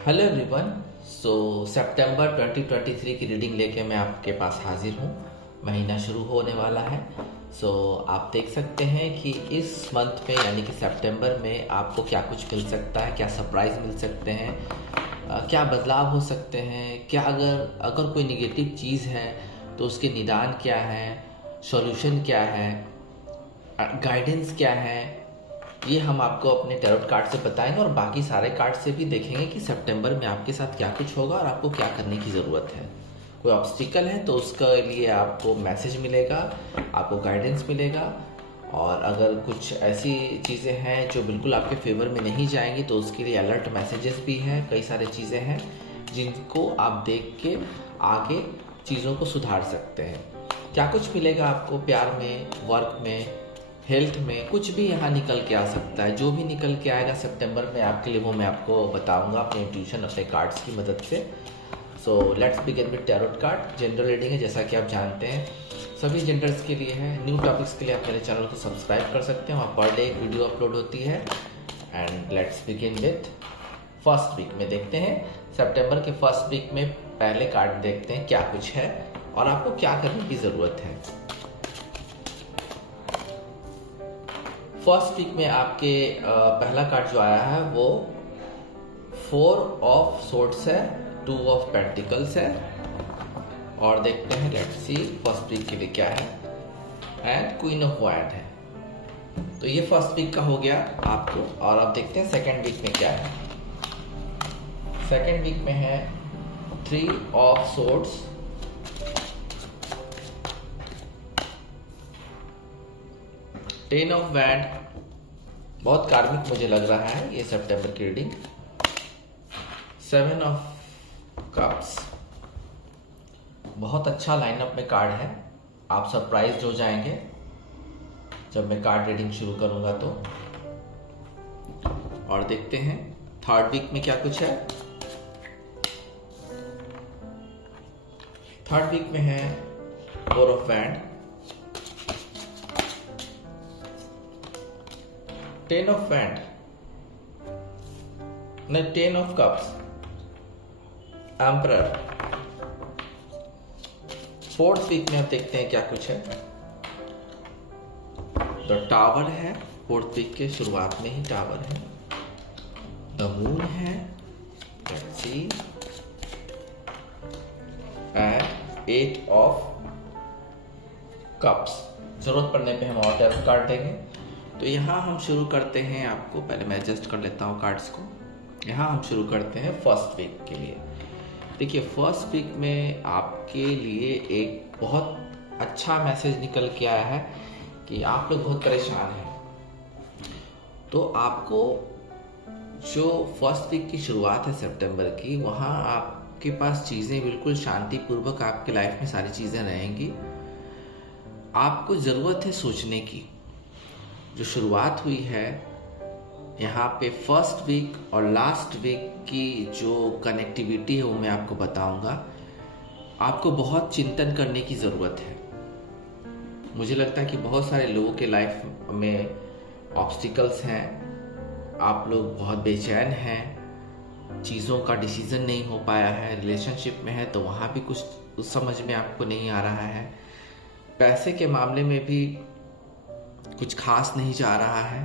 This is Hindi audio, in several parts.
Hello everyone. सितंबर 2023 की रीडिंग लेके मैं आपके पास हाजिर हूँ। महीना शुरू होने वाला है। आप देख सकते हैं कि इस मंथ में यानी कि सितंबर में आपको क्या कुछ मिल सकता है, क्या सरप्राइज मिल सकते हैं, क्या बदलाव हो सकते हैं, क्या अगर अगर कोई निगेटिव चीज़ है तो उसके निदान क्या है, सॉल्यूशन क्या है, गाइडेंस क्या है, ये हम आपको अपने टैरोट कार्ड से बताएंगे और बाकी सारे कार्ड से भी देखेंगे कि सितंबर में आपके साथ क्या कुछ होगा और आपको क्या करने की ज़रूरत है। कोई ऑब्स्टिकल है तो उसके लिए आपको मैसेज मिलेगा, आपको गाइडेंस मिलेगा। और अगर कुछ ऐसी चीज़ें हैं जो बिल्कुल आपके फेवर में नहीं जाएंगी तो उसके लिए अलर्ट मैसेजेस भी हैं। कई सारी चीज़ें हैं जिनको आप देख के आगे चीज़ों को सुधार सकते हैं। क्या कुछ मिलेगा आपको प्यार में, वर्क में, हेल्थ में, कुछ भी यहाँ निकल के आ सकता है। जो भी निकल के आएगा सितंबर में आपके लिए वो मैं आपको बताऊंगा अपने इंट्यूशन, अपने कार्ड्स की मदद से। So let's begin with tarot card. General reading है जैसा कि आप जानते हैं, सभी जेंडर्स के लिए है। न्यू टॉपिक्स के लिए आप मेरे चैनल को सब्सक्राइब कर सकते हैं। वहाँ पर डे एक वीडियो अपलोड होती है। And let's begin with first week में। देखते हैं सितंबर के फर्स्ट वीक में पहले कार्ड देखते हैं क्या कुछ है और आपको क्या करने की ज़रूरत है। फर्स्ट वीक में आपके पहला कार्ड जो आया है वो 4 ऑफ सोर्ड्स है, 2 ऑफ पेंटिकल्स है। और देखते हैं, लेट्स सी फर्स्ट वीक के लिए क्या है। एंड क्वीन ऑफ वॉन्ड है। तो ये फर्स्ट वीक का हो गया आपको। और अब देखते हैं सेकेंड वीक में क्या है। सेकेंड वीक में है 3 ऑफ सोर्ड्स, 10 ऑफ वैंड। बहुत कार्मिक मुझे लग रहा है ये सितंबर की रीडिंग। 7 of cups. बहुत अच्छा लाइनअप में कार्ड है। आप सरप्राइज हो जाएंगे जब मैं कार्ड रीडिंग शुरू करूंगा तो। और देखते हैं थर्ड वीक में क्या कुछ है। थर्ड वीक में है 4 ऑफ वैंड, 10 ऑफ वैंड, नहीं 10 of cups, emperor. Fourth week में अब देखते हैं क्या कुछ है। द टावर है, फोर्थ वीक के शुरुआत में ही टावर है। द मून है, let's see, and 8 of cups. जरूरत पड़ने पे हम और टैरो कार्ड देंगे। तो यहाँ हम शुरू करते हैं। आपको पहले मैं एडजस्ट कर लेता हूँ कार्ड्स को। यहाँ हम शुरू करते हैं फर्स्ट वीक के लिए। देखिए फर्स्ट वीक में आपके लिए एक बहुत अच्छा मैसेज निकल के आया है कि आप लोग बहुत परेशान हैं। तो आपको जो फर्स्ट वीक की शुरुआत है सितंबर की, वहाँ आपके पास चीज़ें बिल्कुल शांतिपूर्वक आपकी लाइफ में सारी चीज़ें रहेंगी। आपको ज़रूरत है सोचने की। जो शुरुआत हुई है यहाँ पे फर्स्ट वीक और लास्ट वीक की जो कनेक्टिविटी है वो मैं आपको बताऊंगा। आपको बहुत चिंतन करने की ज़रूरत है। मुझे लगता है कि बहुत सारे लोगों के लाइफ में ऑब्स्टिकल्स हैं। आप लोग बहुत बेचैन हैं, चीज़ों का डिसीज़न नहीं हो पाया है। रिलेशनशिप में है तो वहाँ भी कुछ समझ में आपको नहीं आ रहा है। पैसे के मामले में भी कुछ खास नहीं जा रहा है।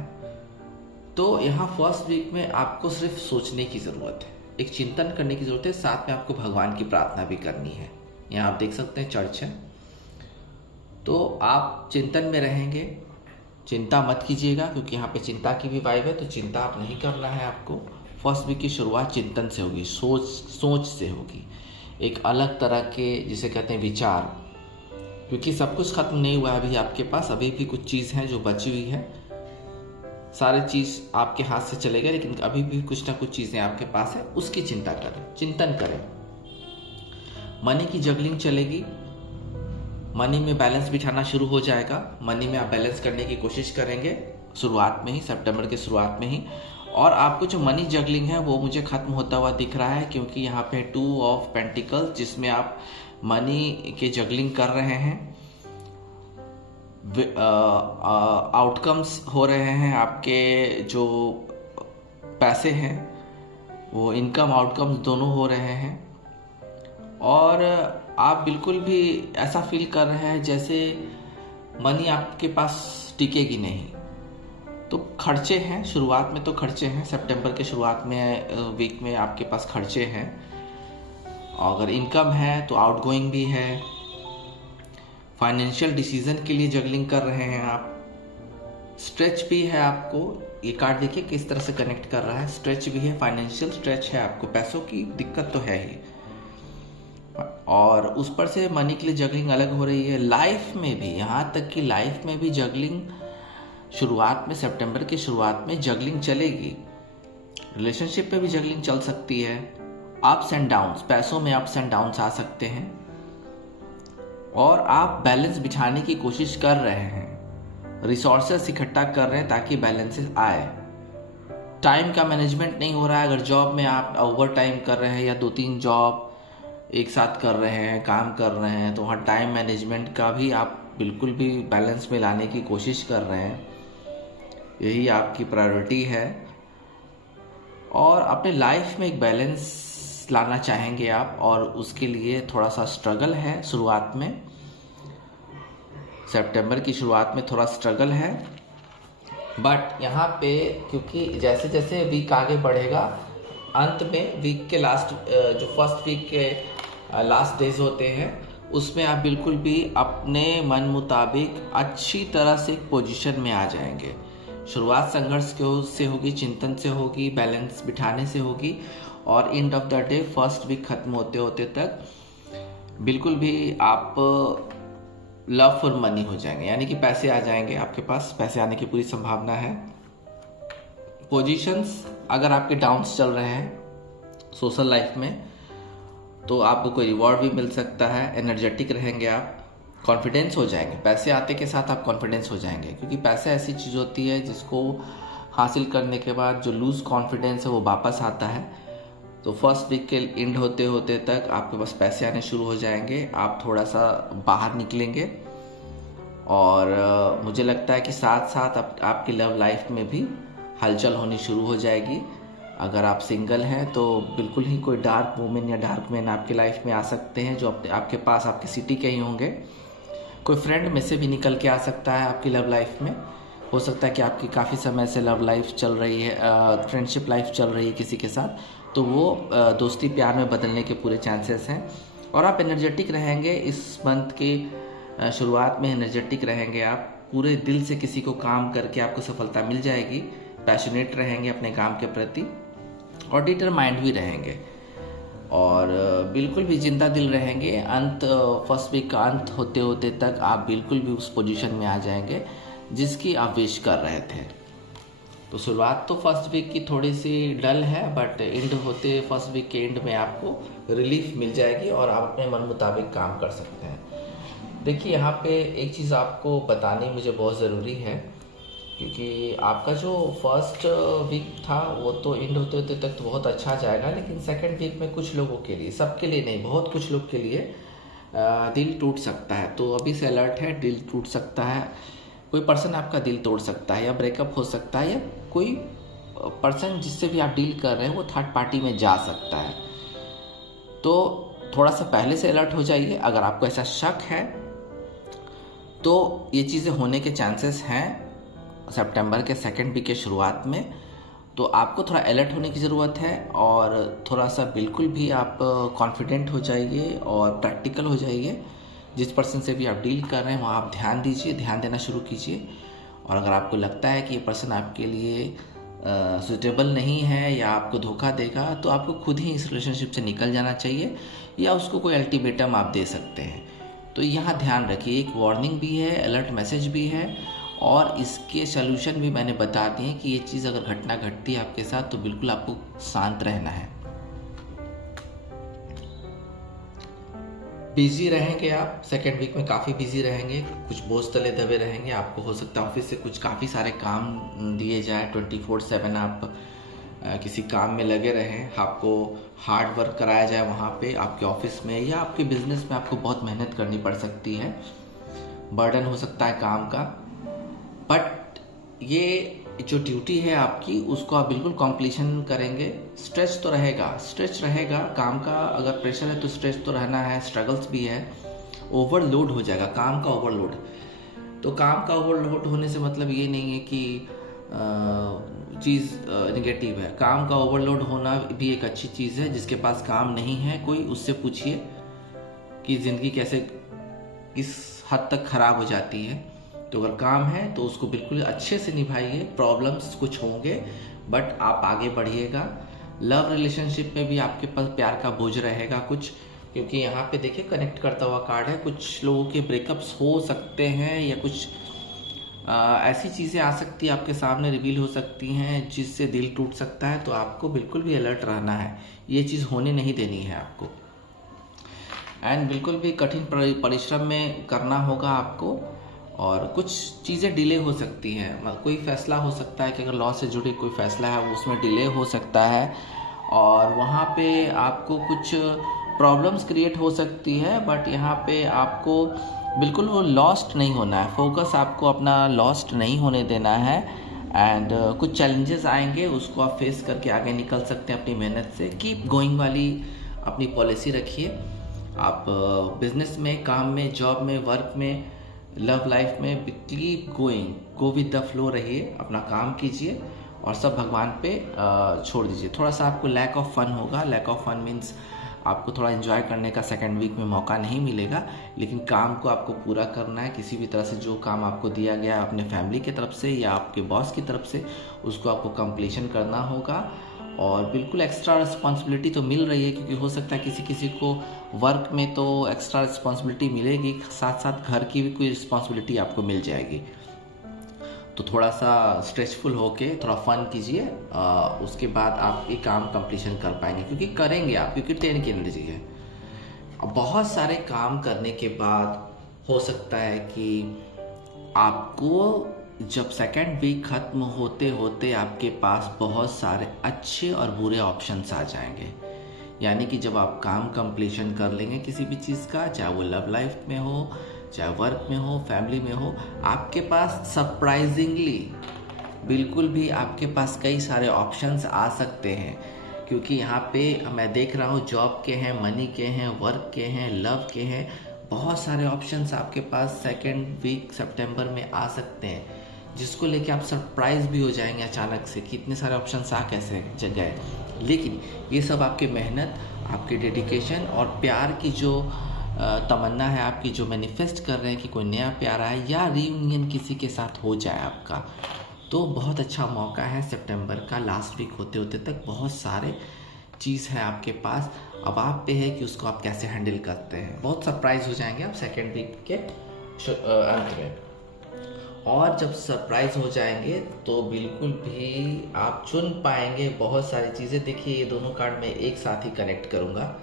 तो यहाँ फर्स्ट वीक में आपको सिर्फ सोचने की ज़रूरत है, एक चिंतन करने की ज़रूरत है। साथ में आपको भगवान की प्रार्थना भी करनी है। यहाँ आप देख सकते हैं चर्च है। तो आप चिंतन में रहेंगे, चिंता मत कीजिएगा क्योंकि यहाँ पे चिंता की भी वाइब है। तो चिंता आप नहीं करना है आपको। फर्स्ट वीक की शुरुआत चिंतन से होगी, सोच से होगी। एक अलग तरह के जिसे कहते हैं विचार, क्योंकि सब कुछ खत्म नहीं हुआ है अभी आपके पास। अभी भी कुछ चीज़ हैं जो बची हुई है। सारी चीज़ आपके हाथ से चलेगा लेकिन अभी भी कुछ ना कुछ चीज़ें आपके पास है, उसकी चिंता करें, चिंतन करें। मनी की जगलिंग चलेगी। मनी में बैलेंस बिठाना शुरू हो जाएगा। मनी में आप बैलेंस करने की कोशिश करेंगे शुरुआत में ही, सितंबर के शुरुआत में ही। और आपको जो मनी जगलिंग है वो मुझे ख़त्म होता हुआ दिख रहा है क्योंकि यहाँ पे 2 ऑफ पेंटिकल्स जिसमें आप मनी के जगलिंग कर रहे हैं। आउटकम्स हो रहे हैं। आपके जो पैसे हैं वो इनकम आउटकम्स दोनों हो रहे हैं और आप बिल्कुल भी ऐसा फील कर रहे हैं जैसे मनी आपके पास टिकेगी नहीं। तो खर्चे हैं, शुरुआत में तो खर्चे हैं, सितंबर के शुरुआत में वीक में आपके पास खर्चे हैं। अगर इनकम है तो आउटगोइंग भी है। फाइनेंशियल डिसीजन के लिए जगलिंग कर रहे हैं आप। स्ट्रेच भी है आपको, ये कार्ड देखिए किस तरह से कनेक्ट कर रहा है। स्ट्रेच भी है, फाइनेंशियल स्ट्रेच है आपको, पैसों की दिक्कत तो है ही और उस पर से मनी के लिए जगलिंग अलग हो रही है। लाइफ में भी, यहाँ तक कि लाइफ में भी जगलिंग शुरुआत में, सितंबर की शुरुआत में जगलिंग चलेगी। रिलेशनशिप पे भी जगलिंग चल सकती है। अप्स एंड डाउन्स, पैसों में अप्स एंड डाउन्स आ सकते हैं और आप बैलेंस बिठाने की कोशिश कर रहे हैं, रिसोर्सेस इकट्ठा कर रहे हैं ताकि बैलेंसेस आए। टाइम का मैनेजमेंट नहीं हो रहा है। अगर जॉब में आप ओवर टाइम कर रहे हैं या 2-3 जॉब एक साथ कर रहे हैं, काम कर रहे हैं, तो वहाँ टाइम मैनेजमेंट का भी आप बिल्कुल भी बैलेंस में लाने की कोशिश कर रहे हैं। यही आपकी प्रायोरिटी है और अपने लाइफ में एक बैलेंस लाना चाहेंगे आप और उसके लिए थोड़ा सा स्ट्रगल है। शुरुआत में, सितंबर की शुरुआत में थोड़ा स्ट्रगल है, बट यहाँ पे क्योंकि जैसे जैसे वीक आगे बढ़ेगा, अंत में वीक के लास्ट, जो फर्स्ट वीक के लास्ट डेज होते हैं, उसमें आप बिल्कुल भी अपने मन मुताबिक अच्छी तरह से एक पोजीशन में आ जाएंगे। शुरुआत संघर्ष से होगी, चिंतन से होगी, बैलेंस बिठाने से होगी और end of the day first week खत्म होते होते तक बिल्कुल भी आप लव फॉर मनी हो जाएंगे, यानी कि पैसे आ जाएंगे आपके पास, पैसे आने की पूरी संभावना है। पोजीशंस अगर आपके डाउन्स चल रहे हैं सोशल लाइफ में तो आपको कोई रिवॉर्ड भी मिल सकता है। एनर्जेटिक रहेंगे आप, कॉन्फिडेंस हो जाएंगे, पैसे आते के साथ आप कॉन्फिडेंस हो जाएंगे, क्योंकि पैसा ऐसी चीज़ होती है जिसको हासिल करने के बाद जो लूज कॉन्फिडेंस है वो वापस आता है। तो फर्स्ट वीक के एंड होते होते तक आपके पास पैसे आने शुरू हो जाएंगे, आप थोड़ा सा बाहर निकलेंगे और मुझे लगता है कि साथ साथ आपकी लव लाइफ में भी हलचल होनी शुरू हो जाएगी। अगर आप सिंगल हैं तो बिल्कुल ही कोई डार्क वुमेन या डार्क मैन आपकी लाइफ में आ सकते हैं जो आपके पास आपके सिटी के ही होंगे। कोई फ्रेंड में से भी निकल के आ सकता है आपकी लव लाइफ में। हो सकता है कि आपकी काफ़ी समय से लव लाइफ चल रही है, फ्रेंडशिप लाइफ चल रही है किसी के साथ, तो वो दोस्ती प्यार में बदलने के पूरे चांसेस हैं। और आप एनर्जेटिक रहेंगे इस मंथ की शुरुआत में, एनर्जेटिक रहेंगे आप, पूरे दिल से किसी को काम करके आपको सफलता मिल जाएगी। पैशनेट रहेंगे अपने काम के प्रति और डिटरमाइंड भी रहेंगे और बिल्कुल भी जिंदा दिल रहेंगे। फर्स्ट वीक का अंत होते होते तक आप बिल्कुल भी उस पोजीशन में आ जाएंगे जिसकी आप विश कर रहे थे। तो शुरुआत तो फर्स्ट वीक की थोड़ी सी डल है, बट एंड होते फर्स्ट वीक के एंड में आपको रिलीफ मिल जाएगी और आप अपने मन मुताबिक काम कर सकते हैं। देखिए, यहाँ पे एक चीज़ आपको बतानी मुझे बहुत ज़रूरी है, क्योंकि आपका जो फर्स्ट वीक था वो तो एंड होते होते तक तो बहुत अच्छा जाएगा, लेकिन सेकंड वीक में कुछ लोगों के लिए, सबके लिए नहीं, बहुत कुछ लोग के लिए दिल टूट सकता है। तो अभी से अलर्ट है, दिल टूट सकता है, कोई पर्सन आपका दिल तोड़ सकता है या ब्रेकअप हो सकता है, या कोई पर्सन जिससे भी आप डील कर रहे हैं वो थर्ड पार्टी में जा सकता है। तो थोड़ा सा पहले से अलर्ट हो जाइए। अगर आपको ऐसा शक है तो ये चीज़ें होने के चांसेस हैं सितंबर के सेकंड वीक के शुरुआत में, तो आपको थोड़ा अलर्ट होने की ज़रूरत है और थोड़ा सा बिल्कुल भी आप कॉन्फिडेंट हो जाइए और प्रैक्टिकल हो जाइए। जिस पर्सन से भी आप डील कर रहे हैं वहाँ आप ध्यान दीजिए, ध्यान देना शुरू कीजिए। और अगर आपको लगता है कि ये पर्सन आपके लिए सुटेबल नहीं है या आपको धोखा देगा, तो आपको खुद ही इस रिलेशनशिप से निकल जाना चाहिए या उसको कोई अल्टीमेटम आप दे सकते हैं। तो यहाँ ध्यान रखिए, एक वार्निंग भी है, अलर्ट मैसेज भी है और इसके सलूशन भी मैंने बता दिए कि ये चीज़ अगर घटना घटती है आपके साथ तो बिल्कुल आपको शांत रहना है। बिजी रहेंगे आप, सेकेंड वीक में काफ़ी बिजी रहेंगे, कुछ बोझ तले दबे रहेंगे। आपको हो सकता है ऑफिस से कुछ काफ़ी सारे काम दिए जाए, 24/7 आप किसी काम में लगे रहें, आपको हार्ड वर्क कराया जाए वहाँ पे आपके ऑफिस में या आपके बिजनेस में आपको बहुत मेहनत करनी पड़ सकती है, बर्डन हो सकता है काम का। बट ये जो ड्यूटी है आपकी उसको आप बिल्कुल कंप्लीशन करेंगे। स्ट्रेस तो रहेगा, स्ट्रेस रहेगा काम का, अगर प्रेशर है तो स्ट्रेस तो रहना है, स्ट्रगल्स भी है, ओवरलोड हो जाएगा काम का ओवरलोड। तो काम का ओवरलोड होने से मतलब ये नहीं है कि चीज़ निगेटिव है। काम का ओवरलोड होना भी एक अच्छी चीज़ है। जिसके पास काम नहीं है कोई, उससे पूछिए कि ज़िंदगी कैसे किस हद तक ख़राब हो जाती है। तो अगर काम है तो उसको बिल्कुल अच्छे से निभाइए। प्रॉब्लम्स कुछ होंगे बट आप आगे बढ़िएगा। लव रिलेशनशिप में भी आपके पास प्यार का बोझ रहेगा कुछ, क्योंकि यहाँ पे देखिए कनेक्ट करता हुआ कार्ड है। कुछ लोगों के ब्रेकअप्स हो सकते हैं या कुछ ऐसी चीज़ें आ सकती है आपके सामने, रिवील हो सकती हैं जिससे दिल टूट सकता है। तो आपको बिल्कुल भी अलर्ट रहना है, ये चीज़ होने नहीं देनी है आपको। एंड बिल्कुल भी कठिन परिश्रम में करना होगा आपको। और कुछ चीज़ें डिले हो सकती हैं, कोई फैसला हो सकता है कि अगर लॉ से जुड़े कोई फैसला है उसमें डिले हो सकता है, और वहाँ पे आपको कुछ प्रॉब्लम्स क्रिएट हो सकती है। बट यहाँ पे आपको बिल्कुल वो लॉस्ट नहीं होना है, फोकस आपको अपना लॉस्ट नहीं होने देना है। एंड कुछ चैलेंजेस आएंगे, उसको आप फेस करके आगे निकल सकते हैं अपनी मेहनत से। कीप गोइंग वाली अपनी पॉलिसी रखिए। आप बिजनेस में, काम में, जॉब में, वर्क में, लव लाइफ में keep going, go with the flow रहिए, अपना काम कीजिए और सब भगवान पे छोड़ दीजिए। थोड़ा सा आपको लैक ऑफ फन होगा। लैक ऑफ फन मीन्स आपको थोड़ा एंजॉय करने का सेकेंड वीक में मौका नहीं मिलेगा, लेकिन काम को आपको पूरा करना है। किसी भी तरह से जो काम आपको दिया गया अपने फैमिली की तरफ से या आपके बॉस की तरफ से, उसको आपको कंप्लीशन करना होगा। और बिल्कुल एक्स्ट्रा रिस्पॉन्सिबिलिटी तो मिल रही है, क्योंकि हो सकता है किसी किसी को वर्क में तो एक्स्ट्रा रिस्पॉन्सिबिलिटी मिलेगी, साथ साथ घर की भी कोई रिस्पॉन्सिबिलिटी आपको मिल जाएगी। तो थोड़ा सा स्ट्रेसफुल होके थोड़ा फन कीजिए, उसके बाद आप ये काम कंप्लीशन कर पाएंगे, क्योंकि करेंगे आप, क्योंकि 10 की एनर्जी है। अब बहुत सारे काम करने के बाद हो सकता है कि आपको जब सेकेंड वीक ख़त्म होते होते आपके पास बहुत सारे अच्छे और बुरे ऑप्शंस आ जाएंगे। यानी कि जब आप काम कंप्लीशन कर लेंगे किसी भी चीज़ का, चाहे वो लव लाइफ में हो, चाहे वर्क में हो, फैमिली में हो, आपके पास सरप्राइजिंगली बिल्कुल भी आपके पास कई सारे ऑप्शंस आ सकते हैं। क्योंकि यहाँ पे मैं देख रहा हूँ जॉब के हैं, मनी के हैं, वर्क के हैं, लव के हैं, बहुत सारे ऑप्शंस आपके पास सेकेंड वीक सितंबर में आ सकते हैं, जिसको लेके आप सरप्राइज भी हो जाएंगे अचानक से कि इतने सारे ऑप्शंस आ कैसे गए। लेकिन ये सब आपकी मेहनत, आपके डेडिकेशन और प्यार की जो तमन्ना है आपकी, जो मैनिफेस्ट कर रहे हैं कि कोई नया प्यार आए या रीयूनियन किसी के साथ हो जाए आपका, तो बहुत अच्छा मौका है। सितंबर का लास्ट वीक होते होते तक बहुत सारे चीज़ है आपके पास। अब आप पे है कि उसको आप कैसे हैंडल करते हैं। बहुत सरप्राइज हो जाएंगे आप सेकेंड वीक के अंत में। और जब सरप्राइज हो जाएंगे तो बिल्कुल भी आप चुन पाएंगे बहुत सारी चीज़ें। देखिए ये दोनों कार्ड मैं एक साथ ही कनेक्ट करूँगा।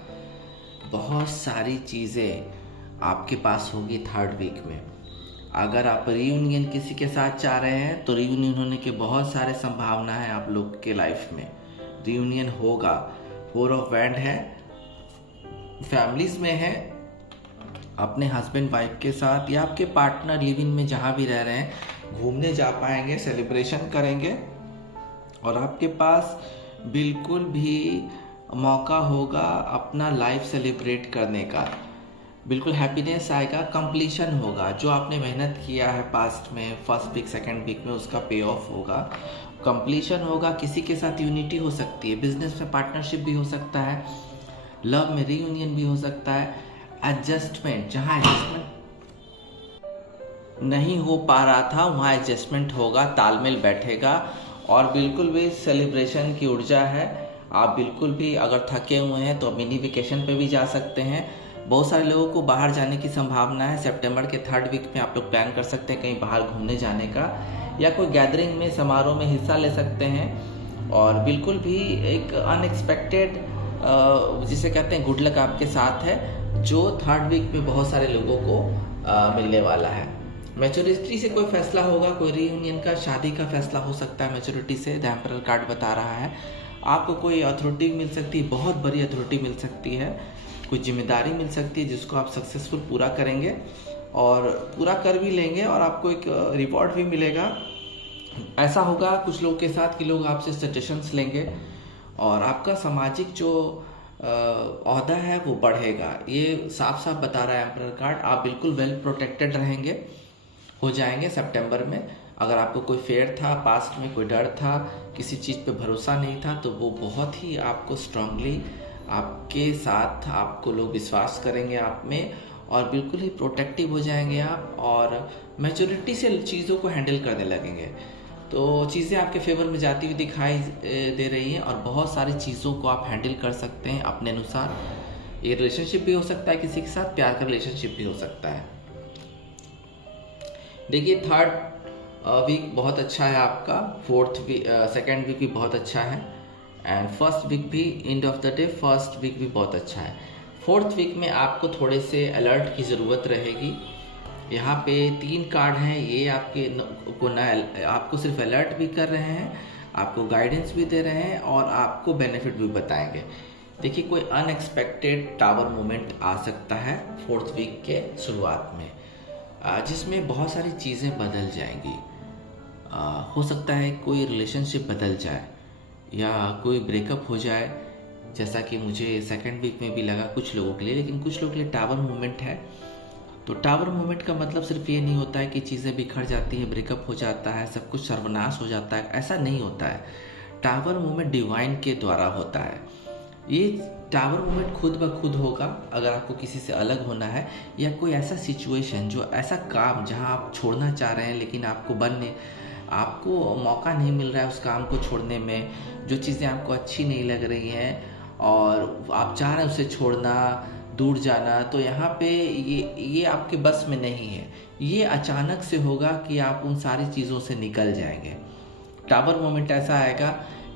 बहुत सारी चीज़ें आपके पास होगी थर्ड वीक में। अगर आप रीयूनियन किसी के साथ चाह रहे हैं तो रीयूनियन होने के बहुत सारे संभावना है आप लोग के लाइफ में। रीयूनियन होगा। 4 ऑफ वैंड है, फैमिलीज में है, अपने हस्बैंड वाइफ के साथ या आपके पार्टनर लिव इन में जहाँ भी रह रहे हैं, घूमने जा पाएंगे, सेलिब्रेशन करेंगे और आपके पास बिल्कुल भी मौका होगा अपना लाइफ सेलिब्रेट करने का। बिल्कुल हैप्पीनेस आएगा, कंप्लीशन होगा। जो आपने मेहनत किया है पास्ट में, फर्स्ट वीक सेकेंड वीक में, उसका पे ऑफ होगा, कंप्लीशन होगा। किसी के साथ यूनिटी हो सकती है, बिजनेस में पार्टनरशिप भी हो सकता है, लव में रीयूनियन भी हो सकता है, एडजस्टमेंट, जहाँ एडजस्टमेंट नहीं हो पा रहा था वहाँ एडजस्टमेंट होगा, तालमेल बैठेगा और बिल्कुल भी सेलिब्रेशन की ऊर्जा है। आप बिल्कुल भी अगर थके हुए हैं तो मिनी वेकेशन पे भी जा सकते हैं। बहुत सारे लोगों को बाहर जाने की संभावना है। सितंबर के थर्ड वीक में आप लोग प्लान कर सकते हैं कहीं बाहर घूमने जाने का, या कोई गैदरिंग में, समारोह में हिस्सा ले सकते हैं। और बिल्कुल भी एक अनएक्सपेक्टेड जिसे कहते हैं गुड लक आपके साथ है, जो थर्ड वीक में बहुत सारे लोगों को मिलने वाला है। मैच्योरिटी से कोई फैसला होगा, कोई रीयूनियन का, शादी का फैसला हो सकता है मैच्योरिटी से। द एम्परर कार्ड बता रहा है आपको कोई अथॉरिटी मिल सकती है, बहुत बड़ी अथॉरिटी मिल सकती है, कोई जिम्मेदारी मिल सकती है जिसको आप सक्सेसफुल पूरा करेंगे और पूरा कर भी लेंगे और आपको एक रिवॉर्ड भी मिलेगा। ऐसा होगा कुछ लोगों के साथ कि लोग आपसे सजेशंस लेंगे और आपका सामाजिक जो ओहदा है वो बढ़ेगा। ये साफ साफ बता रहा है एम्परर कार्ड। आप बिल्कुल वेल प्रोटेक्टेड रहेंगे, हो जाएंगे सितंबर में। अगर आपको कोई फेयर था, पास्ट में कोई डर था, किसी चीज़ पे भरोसा नहीं था, तो वो बहुत ही आपको स्ट्रांगली आपके साथ आपको लोग विश्वास करेंगे आप में और बिल्कुल ही प्रोटेक्टिव हो जाएंगे आप और मैच्योरिटी से चीज़ों को हैंडल करने लगेंगे। तो चीज़ें आपके फेवर में जाती हुई दिखाई दे रही हैं और बहुत सारी चीज़ों को आप हैंडल कर सकते हैं अपने अनुसार। ये रिलेशनशिप भी हो सकता है किसी के साथ, प्यार का रिलेशनशिप भी हो सकता है। देखिए थर्ड वीक बहुत अच्छा है आपका, सेकेंड वीक भी बहुत अच्छा है एंड फर्स्ट वीक भी, end of the day first week भी बहुत अच्छा है। फोर्थ वीक में आपको थोड़े से अलर्ट की ज़रूरत रहेगी। यहाँ पे 3 कार्ड हैं, ये आपके को ना आपको सिर्फ अलर्ट भी कर रहे हैं, आपको गाइडेंस भी दे रहे हैं और आपको बेनिफिट भी बताएंगे। देखिए कोई अनएक्सपेक्टेड टावर मोमेंट आ सकता है फोर्थ वीक के शुरुआत में, जिसमें बहुत सारी चीज़ें बदल जाएंगी। हो सकता है कोई रिलेशनशिप बदल जाए या कोई ब्रेकअप हो जाए, जैसा कि मुझे सेकंड वीक में भी लगा कुछ लोगों के लिए। लेकिन कुछ लोगों के लिए टावर मोमेंट है, तो टावर मोमेंट का मतलब सिर्फ ये नहीं होता है कि चीज़ें बिखर जाती हैं, ब्रेकअप हो जाता है, सब कुछ सर्वनाश हो जाता है, ऐसा नहीं होता है। टावर मोमेंट डिवाइन के द्वारा होता है। ये टावर मोमेंट खुद ब खुद होगा अगर आपको किसी से अलग होना है या कोई ऐसा सिचुएशन, जो ऐसा काम जहां आप छोड़ना चाह रहे हैं लेकिन आपको मौका नहीं मिल रहा है उस काम को छोड़ने में, जो चीज़ें आपको अच्छी नहीं लग रही हैं और आप चाह रहे हैं उसे छोड़ना, दूर जाना, तो यहाँ पे ये आपके बस में नहीं है। ये अचानक से होगा कि आप उन सारी चीज़ों से निकल जाएंगे। टावर मोमेंट ऐसा आएगा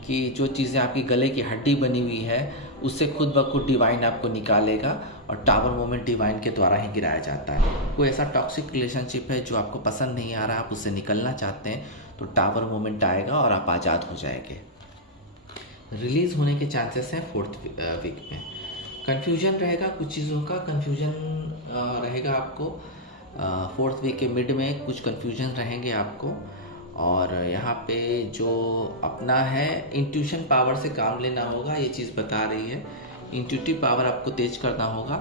कि जो चीज़ें आपकी गले की हड्डी बनी हुई है उससे खुद ब खुद डिवाइन आपको निकालेगा और टावर मोमेंट डिवाइन के द्वारा ही गिराया जाता है। कोई ऐसा टॉक्सिक रिलेशनशिप है जो आपको पसंद नहीं आ रहा, आप उससे निकलना चाहते हैं, तो टावर मोमेंट आएगा और आप आज़ाद हो जाएंगे। रिलीज होने के चांसेस हैं फोर्थ वीक में। कन्फ्यूजन रहेगा, कुछ चीज़ों का कन्फ्यूजन रहेगा आपको फोर्थ वीक के मिड में, कुछ कन्फ्यूजन रहेंगे आपको। और यहाँ पे जो अपना है इंट्यूशन पावर से काम लेना होगा, ये चीज़ बता रही है। इंट्यूटिव पावर आपको तेज करना होगा।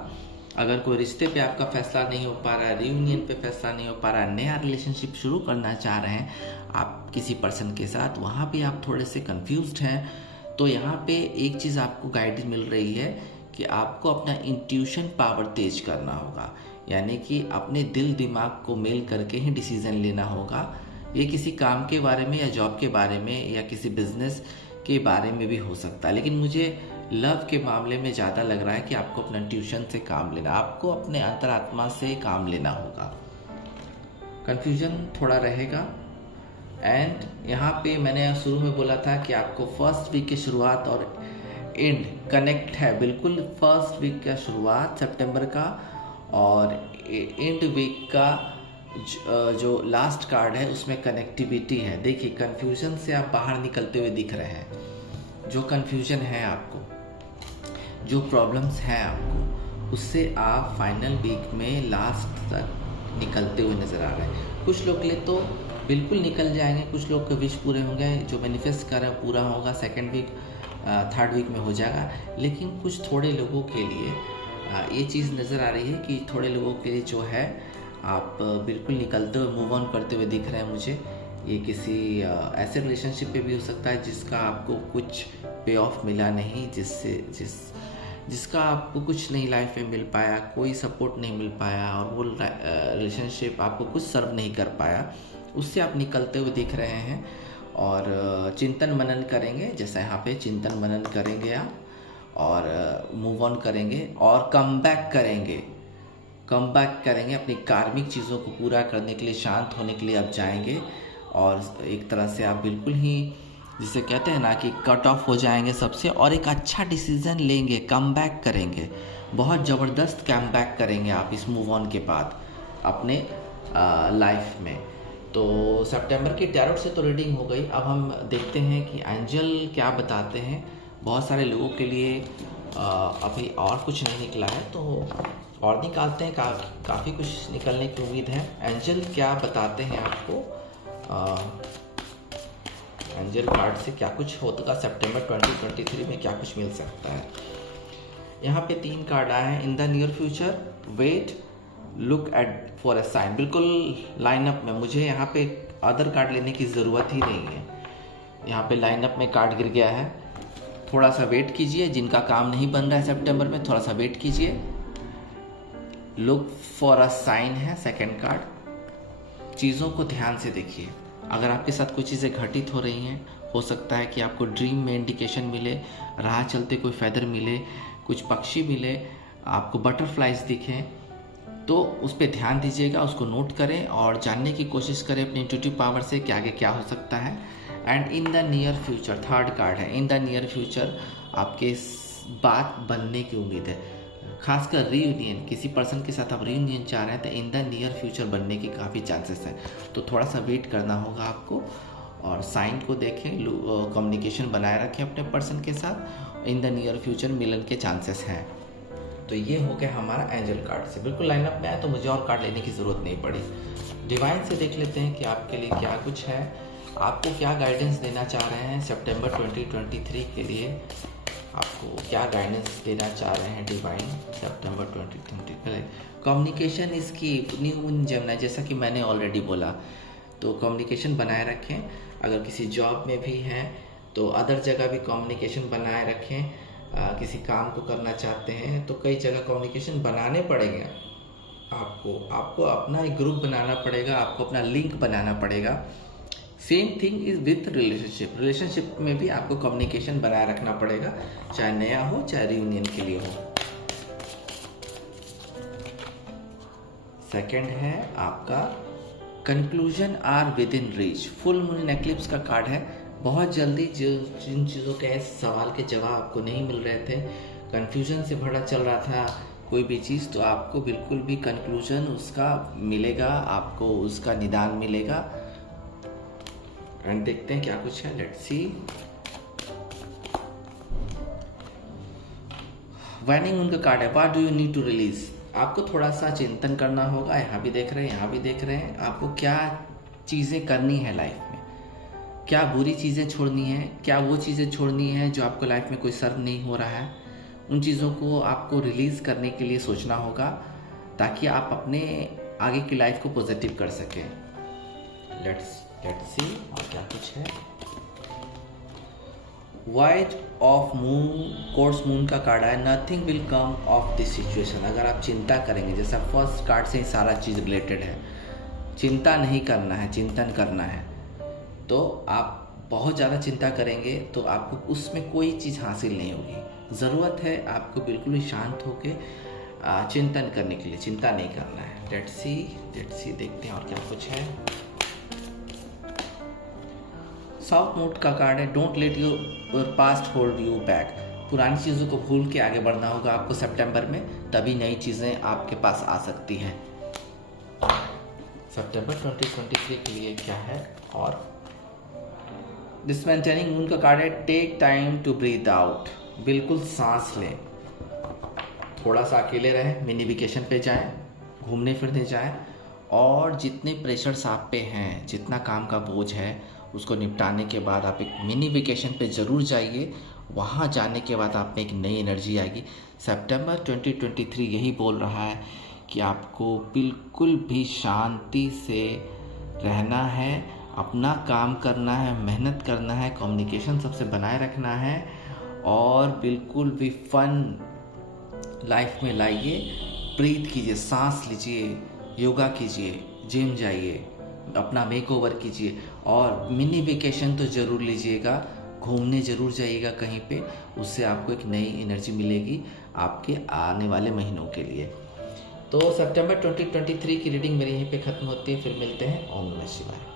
अगर कोई रिश्ते पे आपका फैसला नहीं हो पा रहा है, रियूनियन पे फैसला नहीं हो पा रहा है, नया रिलेशनशिप शुरू करना चाह रहे हैं आप किसी पर्सन के साथ, वहाँ पे आप थोड़े से कंफ्यूज्ड हैं, तो यहाँ पे एक चीज़ आपको गाइडेंस मिल रही है कि आपको अपना इंट्यूशन पावर तेज करना होगा, यानी कि अपने दिल दिमाग को मेल करके ही डिसीज़न लेना होगा। ये किसी काम के बारे में या जॉब के बारे में या किसी बिजनेस के बारे में भी हो सकता है, लेकिन मुझे लव के मामले में ज़्यादा लग रहा है कि आपको अपना ट्यूशन से काम लेना, आपको अपने अंतरात्मा से काम लेना होगा। कन्फ्यूजन थोड़ा रहेगा। एंड यहाँ पे मैंने शुरू में बोला था कि आपको फर्स्ट वीक की शुरुआत और एंड कनेक्ट है, बिल्कुल फर्स्ट वीक का शुरुआत सितंबर का और एंड वीक का जो लास्ट कार्ड है उसमें कनेक्टिविटी है। देखिए कन्फ्यूजन से आप बाहर निकलते हुए दिख रहे हैं। जो कन्फ्यूजन है आपको, जो प्रॉब्लम्स हैं आपको, उससे आप फाइनल वीक में लास्ट तक निकलते हुए नज़र आ रहे हैं। कुछ लोग के लिए तो बिल्कुल निकल जाएंगे, कुछ लोग के विश पूरे होंगे, जो मैनिफेस्ट कर रहे हैं पूरा होगा, सेकेंड वीक थर्ड वीक में हो जाएगा। लेकिन कुछ थोड़े लोगों के लिए ये चीज़ नज़र आ रही है कि थोड़े लोगों के लिए जो है आप बिल्कुल निकलते हुए, मूव ऑन करते हुए दिख रहे हैं मुझे। ये किसी ऐसे रिलेशनशिप पे भी हो सकता है जिसका आपको कुछ पे ऑफ मिला नहीं, जिसका आपको कुछ नहीं लाइफ में मिल पाया, कोई सपोर्ट नहीं मिल पाया और वो रिलेशनशिप आपको कुछ सर्व नहीं कर पाया, उससे आप निकलते हुए दिख रहे हैं। और चिंतन मनन करेंगे, जैसा यहाँ पे चिंतन मनन करेंगे आप और मूव ऑन करेंगे और कम बैक करेंगे अपनी कार्मिक चीज़ों को पूरा करने के लिए, शांत होने के लिए आप जाएंगे और एक तरह से आप बिल्कुल ही जिसे कहते हैं ना कि कट ऑफ हो जाएंगे सबसे और एक अच्छा डिसीज़न लेंगे, कम बैक करेंगे, बहुत ज़बरदस्त कम बैक करेंगे आप इस मूव ऑन के बाद अपने लाइफ में। तो सितंबर की टैरोट से तो रीडिंग हो गई। अब हम देखते हैं कि एंजल क्या बताते हैं। बहुत सारे लोगों के लिए अभी और कुछ नहीं निकला है, तो और निकालते हैं। काफ़ी कुछ निकलने की उम्मीद है। एंजल क्या बताते हैं आपको एंजल कार्ड से क्या कुछ होगा सितंबर 2023 में, क्या कुछ मिल सकता है। यहाँ पे 3 कार्ड आए हैं। In the near future, wait, look at for a sign. बिल्कुल लाइनअप में, मुझे यहाँ पे अदर कार्ड लेने की ज़रूरत ही नहीं है। यहाँ पे लाइनअप में कार्ड गिर गया है। थोड़ा सा वेट कीजिए, जिनका काम नहीं बन रहा है सितंबर में, थोड़ा सा वेट कीजिए। लुक फॉर अ साइन है सेकंड कार्ड। चीज़ों को ध्यान से देखिए। अगर आपके साथ कोई चीज़ें घटित हो रही हैं, हो सकता है कि आपको ड्रीम में इंडिकेशन मिले, राह चलते कोई फैदर मिले, कुछ पक्षी मिले, आपको बटरफ्लाइज दिखें, तो उस पर ध्यान दीजिएगा, उसको नोट करें और जानने की कोशिश करें अपनी इंट्यूटिव पावर से कि आगे क्या हो सकता है। And in the near future, third card है, इन द नियर फ्यूचर आपके बात बनने की उम्मीद है। खासकर रीयूनियन, किसी पर्सन के साथ आप रीयूनियन चाह रहे हैं तो इन द नियर फ्यूचर बनने की काफ़ी चांसेस हैं। तो थोड़ा सा वेट करना होगा आपको और साइन को देखें, कम्युनिकेशन बनाए रखें अपने पर्सन के साथ। इन द नियर फ्यूचर मिलन के चांसेस हैं। तो ये हो गया हमारा एंजल कार्ड से। बिल्कुल लाइनअप में आया तो मुझे और कार्ड लेने की ज़रूरत नहीं पड़ी। डिवाइन से देख लेते हैं कि आपके लिए क्या कुछ है, आपको क्या गाइडेंस देना चाह रहे हैं सितंबर 2023 के लिए। आपको क्या गाइडेंस देना चाह रहे हैं डिवाइन सितंबर 2023 के लिए। कम्युनिकेशन इसकी न्यू इन जेमिनी, जैसा कि मैंने ऑलरेडी बोला, तो कम्युनिकेशन बनाए रखें। अगर किसी जॉब में भी हैं तो अदर जगह भी कम्युनिकेशन बनाए रखें। किसी काम को करना चाहते हैं तो कई जगह कम्युनिकेशन बनाने पड़ेंगे आपको अपना एक ग्रुप बनाना पड़ेगा, आपको अपना लिंक बनाना पड़ेगा। Same thing is with relationship में भी आपको कम्युनिकेशन बनाए रखना पड़ेगा, चाहे नया हो चाहे रियूनियन के लिए हो। सेकंड है आपका conclusion are within reach. Full moon eclipse का कार्ड है। बहुत जल्दी जिन चीज़ों के सवाल के जवाब आपको नहीं मिल रहे थे, कन्फ्यूजन से भरा चल रहा था कोई भी चीज़, तो आपको बिल्कुल भी कंक्लूजन उसका मिलेगा, आपको उसका निदान मिलेगा। एंड देखते हैं क्या कुछ है। Let's see. वाइनिंग उनका कार्ड है। What do you need to release. आपको थोड़ा सा चिंतन करना होगा। यहाँ भी देख रहे हैं, यहाँ भी देख रहे हैं। आपको क्या चीज़ें करनी है लाइफ में, क्या बुरी चीज़ें छोड़नी है, क्या वो चीज़ें छोड़नी है जो आपको लाइफ में कोई सर्व नहीं हो रहा है। उन चीज़ों को आपको रिलीज़ करने के लिए सोचना होगा ताकि आप अपने आगे की लाइफ को पॉजिटिव कर सकें। लेट्स सी और क्या कुछ है। White of moon, course moon का कार्ड है। Nothing will come of this situation. अगर आप चिंता करेंगे, जैसा फर्स्ट कार्ड से ही सारा चीज़ रिलेटेड है, चिंता नहीं करना है, चिंतन करना है। तो आप बहुत ज़्यादा चिंता करेंगे तो आपको उसमें कोई चीज़ हासिल नहीं होगी। ज़रूरत है आपको बिल्कुल ही शांत होकर चिंतन करने के लिए, चिंता नहीं करना है। लेट्स सी देखते हैं और क्या कुछ है। साउथ नोट का कार्ड है। Don't let your past hold you back. पुरानी चीज़ों को भूल के आगे बढ़ना होगा आपको सितंबर में, तभी नई चीज़ें आपके पास आ सकती हैं। सितंबर 2023 के लिए क्या है। और डिसमेंटेनिंग मून का कार्ड है। Take time to breathe out. बिल्कुल सांस लें, थोड़ा सा अकेले रहें, मिनी वेकेशन पे जाएं, घूमने फिरने जाएं, और जितने प्रेशर्स आप पे हैं, जितना काम का बोझ है, उसको निपटाने के बाद आप एक मिनी वेकेशन पे ज़रूर जाइए। वहाँ जाने के बाद आप में एक नई एनर्जी आएगी। सितंबर 2023 यही बोल रहा है कि आपको बिल्कुल भी शांति से रहना है, अपना काम करना है, मेहनत करना है, कम्युनिकेशन सबसे बनाए रखना है, और बिल्कुल भी फन लाइफ में लाइए। ब्रीथ कीजिए, सांस लीजिए, योगा कीजिए, जिम जाइए, अपना मेकओवर कीजिए, और मिनी वेकेशन तो ज़रूर लीजिएगा, घूमने ज़रूर जाइएगा कहीं पे। उससे आपको एक नई एनर्जी मिलेगी आपके आने वाले महीनों के लिए। तो सितंबर 2023 की रीडिंग मेरी यहीं पे ख़त्म होती है। फिर मिलते हैं। ओम नमः शिवाय।